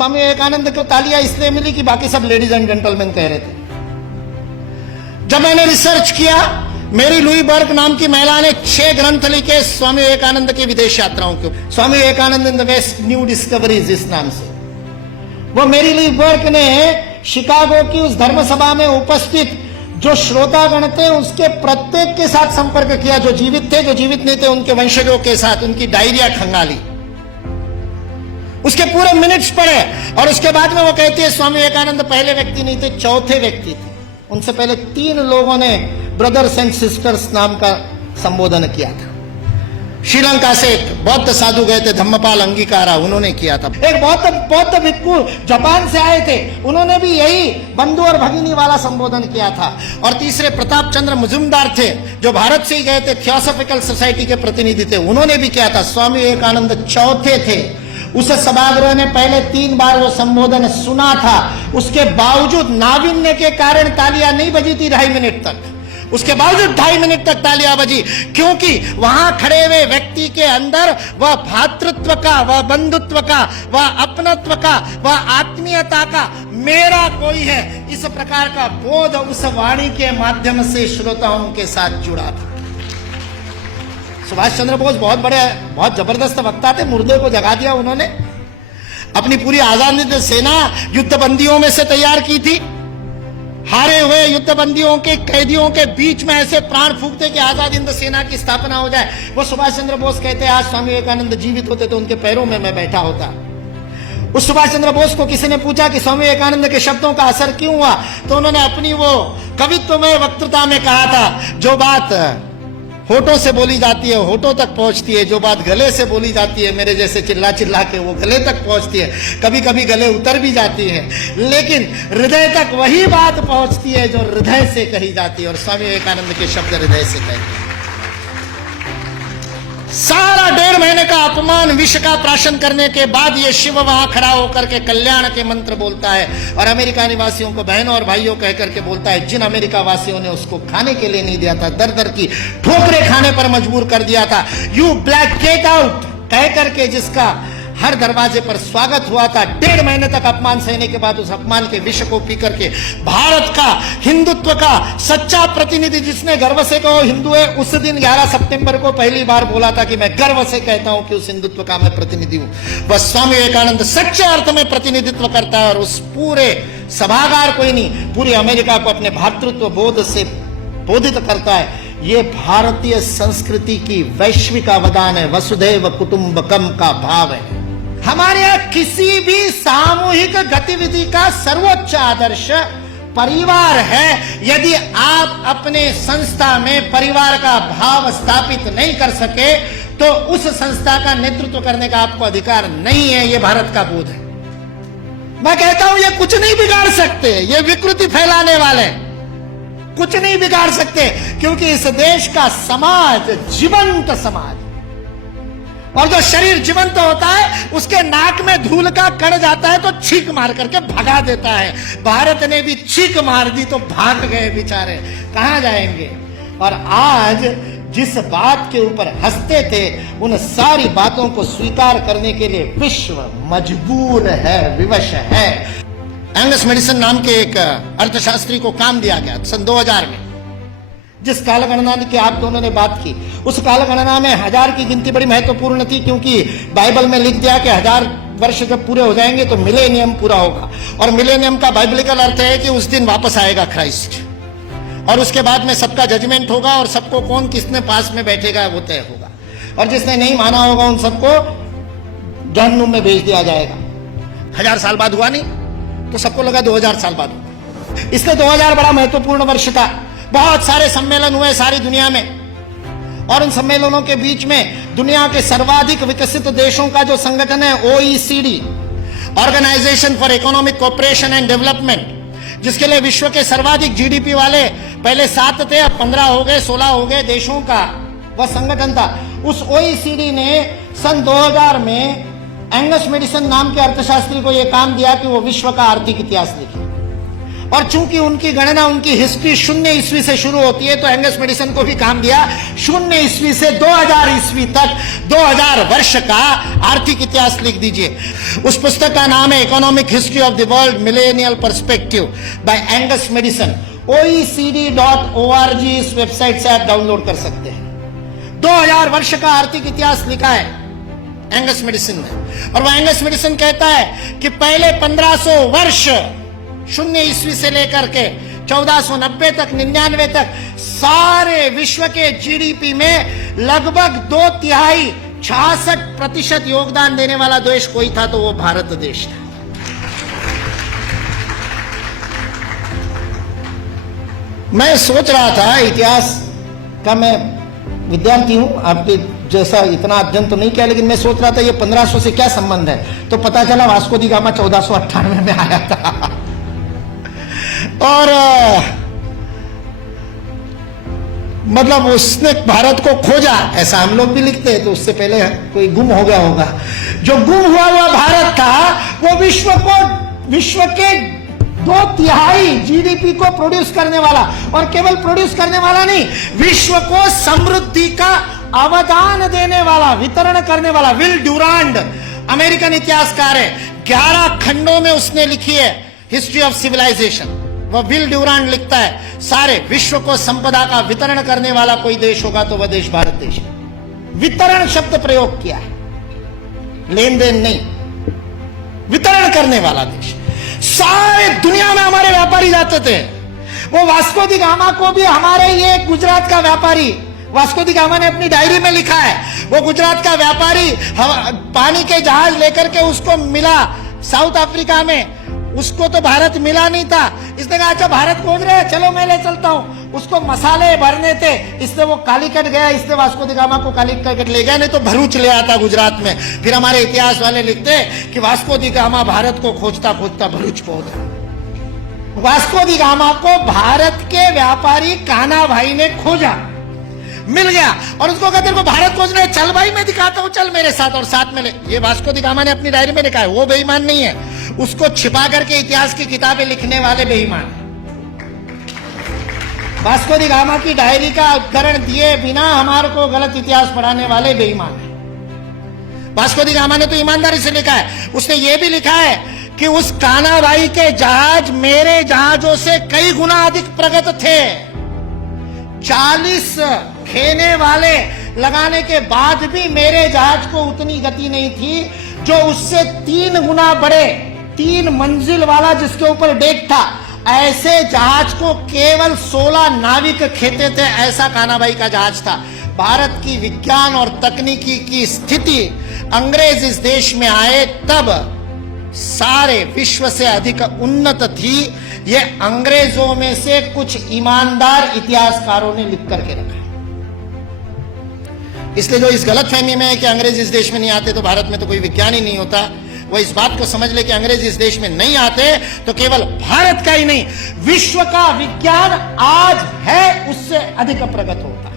स्वामी विवेकानंद को तालियां इसलिए मिली कि बाकी सब लेडीज एंड जेंटलमैन कह रहे थे। जब मैंने रिसर्च किया, मेरी लुई बर्ग नाम की महिला ने 6 ग्रंथ लिखे स्वामी विवेकानंद की विदेश यात्राओं के, Swami Vivekananda in the waste new discoveries इस नाम से। वो मेरी लुई बर्ग ने शिकागो की उस धर्म सभा में उपस्थित जो श्रोतागण थे उसके प्रत्येक के साथ संपर्क किया, जो जीवित थे, जो जीवित नहीं थे उनके वंशजों के साथ, उनकी डायरिया खंगाली, उसके पूरे मिनट्स पढ़े। और उसके बाद में वो कहती है स्वामी विवेकानंद पहले व्यक्ति नहीं थे, चौथे व्यक्ति थे। उनसे पहले 3 लोगों ने ब्रदर्स एंड सिस्टर्स नाम का संबोधन किया था। श्रीलंका से एक बौद्ध साधु गए थे, धम्मपाल अंगीकारा, उन्होंने किया था। एक बौद्ध भिक्खु जापान से आए थे, उन्होंने भी यही बंधु और भगिनी वाला संबोधन किया था। और तीसरे प्रताप चंद्र मजुमदार थे, जो भारत से ही गए थे, थियोसॉफिकल सोसाइटी के प्रतिनिधि थे, उन्होंने भी किया था। स्वामी विवेकानंद चौथे थे। उस सभागृह ने पहले 3 बार वो संबोधन सुना था, उसके बावजूद नाविन्य के कारण तालियां नहीं बजी थी 2.5 मिनट तक। उसके बावजूद 2.5 मिनट तक तालियां बजी, क्योंकि वहां खड़े हुए व्यक्ति के अंदर वह भातृत्व का, वह बंधुत्व का, वह अपनत्व का, वह आत्मीयता का, मेरा कोई है, इस प्रकार का बोध उस वाणी के माध्यम से श्रोताओं के साथ जुड़ा था। सुभाष चंद्र बोस बहुत जबरदस्त वक्ता थे, मुर्दे को जगा दिया उन्होंने। अपनी पूरी आजादी सेना युद्धबंदियों में से तैयार की थी। हारे हुए युद्धबंदियों के कैदियों के बीच में ऐसे प्राण फूंकते कि आजाद हिंद सेना की स्थापना हो जाए। वो सुभाष चंद्र बोस कहते हैं आज स्वामी विवेकानंद जीवित होते तो उनके पैरों में मैं बैठा होता। उस सुभाष चंद्र बोस को किसी ने पूछा कि स्वामी विवेकानंद के शब्दों का असर क्यों हुआ, तो उन्होंने अपनी वो कवित्वमय वक्तृता में कहा था, जो बात होठों से बोली जाती है होठों तक पहुंचती है, जो बात गले से बोली जाती है मेरे जैसे चिल्ला चिल्ला के वो गले तक पहुंचती है, कभी कभी गले उतर भी जाती है, लेकिन हृदय तक वही बात पहुंचती है जो हृदय से कही जाती है। और स्वामी विवेकानंद के शब्द हृदय से कहते हैं। सारा 1.5 महीने का अपमान विष का प्राशन करने के बाद ये शिव वहां खड़ा होकर के कल्याण के मंत्र बोलता है और अमेरिका निवासियों को बहनों और भाइयों कह करके बोलता है, जिन अमेरिका वासियों ने उसको खाने के लिए नहीं दिया था, दर दर की ठोकरें खाने पर मजबूर कर दिया था, यू ब्लैक गेट आउट कह करके जिसका हर दरवाजे पर स्वागत हुआ था, 1.5 महीने तक अपमान सहने के बाद उस अपमान के विष को पी करके भारत का हिंदुत्व का सच्चा प्रतिनिधि जिसने गर्व से कहो हिंदू है, उस दिन 11 सितंबर को पहली बार बोला था कि मैं गर्व से कहता हूं कि उस हिंदुत्व का मैं प्रतिनिधि हूं। बस स्वामी विवेकानंद सच्चे अर्थ में प्रतिनिधित्व करता है और उस पूरे सभागार को ही नहीं, पूरी अमेरिका को अपने भातृत्व बोध से बोधित करता है। ये भारतीय संस्कृति की वैश्विक अवदान है, वसुधैव कुटुंबकम का भाव है। हमारे यहां किसी भी सामूहिक गतिविधि का सर्वोच्च आदर्श परिवार है। यदि आप अपने संस्था में परिवार का भाव स्थापित नहीं कर सके तो उस संस्था का नेतृत्व करने का आपको अधिकार नहीं है। यह भारत का बोध है। मैं कहता हूं ये कुछ नहीं बिगाड़ सकते, ये विकृति फैलाने वाले कुछ नहीं बिगाड़ सकते, क्योंकि इस देश का समाज जीवंत समाज, और जो शरीर जीवंत होता है उसके नाक में धूल का कण जाता है तो छींक मार करके भगा देता है। भारत ने भी छींक मार दी तो भाग गए बेचारे, कहां जाएंगे। और आज जिस बात के ऊपर हंसते थे उन सारी बातों को स्वीकार करने के लिए विश्व मजबूर है, विवश है। एंगस मेडिसन नाम के एक अर्थशास्त्री को काम दिया गया सन 2000 में। जिस कालगणना की आप दोनों ने बात की, उस कालगणना में 1000 की गिनती बड़ी महत्वपूर्ण थी, क्योंकि बाइबल में लिख दिया कि 1000 वर्ष जब पूरे हो जाएंगे तो मिलेनियम पूरा होगा। और मिलेनियम का बाइबलिकल अर्थ है कि उस दिन वापस आएगा क्राइस्ट, और उसके बाद में सबका जजमेंट होगा और सबको कौन किसने पास में बैठेगा वो तय होगा, और जिसने नहीं माना होगा उन सबको जहन्नुम में भेज दिया जाएगा। 1000 साल बाद हुआ नहीं तो सबको लगा 2000 साल बाद हुआ। इसलिए 2000 बड़ा महत्वपूर्ण वर्ष था। बहुत सारे सम्मेलन हुए सारी दुनिया में, और उन सम्मेलनों के बीच में दुनिया के सर्वाधिक विकसित देशों का जो संगठन है OECD, organisation for economic cooperation and development, जिसके लिए विश्व के सर्वाधिक GDP वाले पहले 7 थे, अब 15 हो गए, 16 हो गए देशों का वह संगठन था। उस OECD ने सन 2000 में एंगस मेडिसन नाम के अर्थशास्त्री को यह काम दिया कि वो विश्व का आर्थिक इतिहास लिखे। और चूंकि उनकी गणना, उनकी हिस्ट्री 0 ईस्वी से शुरू होती है, तो एंगस मैडिसन को भी काम दिया 0 ईस्वी से 2000 ईस्वी तक 2000 वर्ष का आर्थिक इतिहास लिख दीजिए। उस पुस्तक का नाम है economic history of the world millennial perspective bye Angus medicine. OECD.org इस वेबसाइट से आप डाउनलोड कर सकते हैं। 2000 वर्ष का आर्थिक इतिहास लिखा है एंगस मैडिसन ने। और वह एंगस मैडिसन कहता है कि पहले 1500 वर्ष 0 ईस्वी से लेकर के 1490 तक 99 तक सारे विश्व के जीडीपी में लगभग 2/3 66% योगदान देने वाला देश कोई था तो वो भारत देश था। मैं सोच रहा था, इतिहास का मैं विद्यार्थी हूं, आपके जैसा इतना अध्ययन तो नहीं किया, लेकिन मैं सोच रहा था ये 1500 से क्या संबंध है। तो पता चला वास्को दी गामा 1498 में आया था। और मतलब उसने भारत को खोजा, ऐसा हम लोग भी लिखते हैं, तो उससे पहले कोई गुम हो गया होगा। जो गुम हुआ भारत था वो विश्व के 2/3 जीडीपी को प्रोड्यूस करने वाला, और केवल प्रोड्यूस करने वाला नहीं, विश्व को समृद्धि का अवदान देने वाला, वितरण करने वाला। विल ड्यूरांड अमेरिकन इतिहासकार है, 11 खंडों में उसने लिखी है हिस्ट्री ऑफ सिविलाइजेशन। वह विल ड्यूरांड लिखता है सारे विश्व को संपदा का वितरण करने वाला कोई देश होगा तो वह देश भारत देश है। वितरण शब्द प्रयोग किया है, लेन देन नहीं, वितरण करने वाला देश। सारे दुनिया में हमारे व्यापारी जाते थे। वो वास्को दी गामा को भी हमारे ये गुजरात का व्यापारी, वास्को दी गामा ने अपनी डायरी में लिखा है, वो गुजरात का व्यापारी पानी के जहाज लेकर के उसको मिला साउथ अफ्रीका में। उसको तो भारत मिला नहीं था। इसने कहा अच्छा भारत खोज रहे हैं, चलो मैं ले चलता हूं। उसको मसाले भरने थे, इसलिए वो कालीकट गया, इसलिए वास्को दी गामा को कालीकट ले गया, नहीं तो भरूच ले आता गुजरात में। फिर हमारे इतिहास वाले लिखते कि वास्को दी गामा भारत को खोजता खोजता भरूच पहुंच गया। वास्को दी गामा को भारत के व्यापारी कान्हा भाई ने खोजा, मिल गया, और उसको कहते को भारत खोजने, चल भाई मैं दिखाता हूं, चल मेरे साथ, और साथ में ले। ये वास्को दी गामा ने अपनी डायरी में लिखा है, वो बेईमान नहीं है, उसको छिपा करके इतिहास की किताबें लिखने वाले बेईमान। वास्को दी गामा की डायरी का उद्धरण दिए बिना हमारे को गलत इतिहास पढ़ाने वाले बेईमान है। वास्को दी गामा ने तो ईमानदारी से लिखा है। उसने ये भी लिखा है कि उस कान्हा भाई के जहाज मेरे जहाजों से कई गुना अधिक प्रगत थे। 40 खेने वाले लगाने के बाद भी मेरे जहाज को उतनी गति नहीं थी, जो उससे 3 गुना बड़े 3 मंजिल वाला जिसके ऊपर डेक था, ऐसे जहाज को केवल 16 नाविक खेते थे। ऐसा कान्हा भाई का जहाज था। भारत की विज्ञान और तकनीकी की स्थिति अंग्रेज इस देश में आए तब सारे विश्व से अधिक उन्नत थी। ये अंग्रेजों में से कुछ ईमानदार इतिहासकारों ने लिख करके रखा। इसलिए जो इस गलतफहमी में है कि अंग्रेज इस देश में नहीं आते तो भारत में तो कोई विज्ञान ही नहीं होता, वो इस बात को समझ ले कि अंग्रेज इस देश में नहीं आते तो केवल भारत का ही नहीं, विश्व का विज्ञान आज है उससे अधिक प्रगत होता।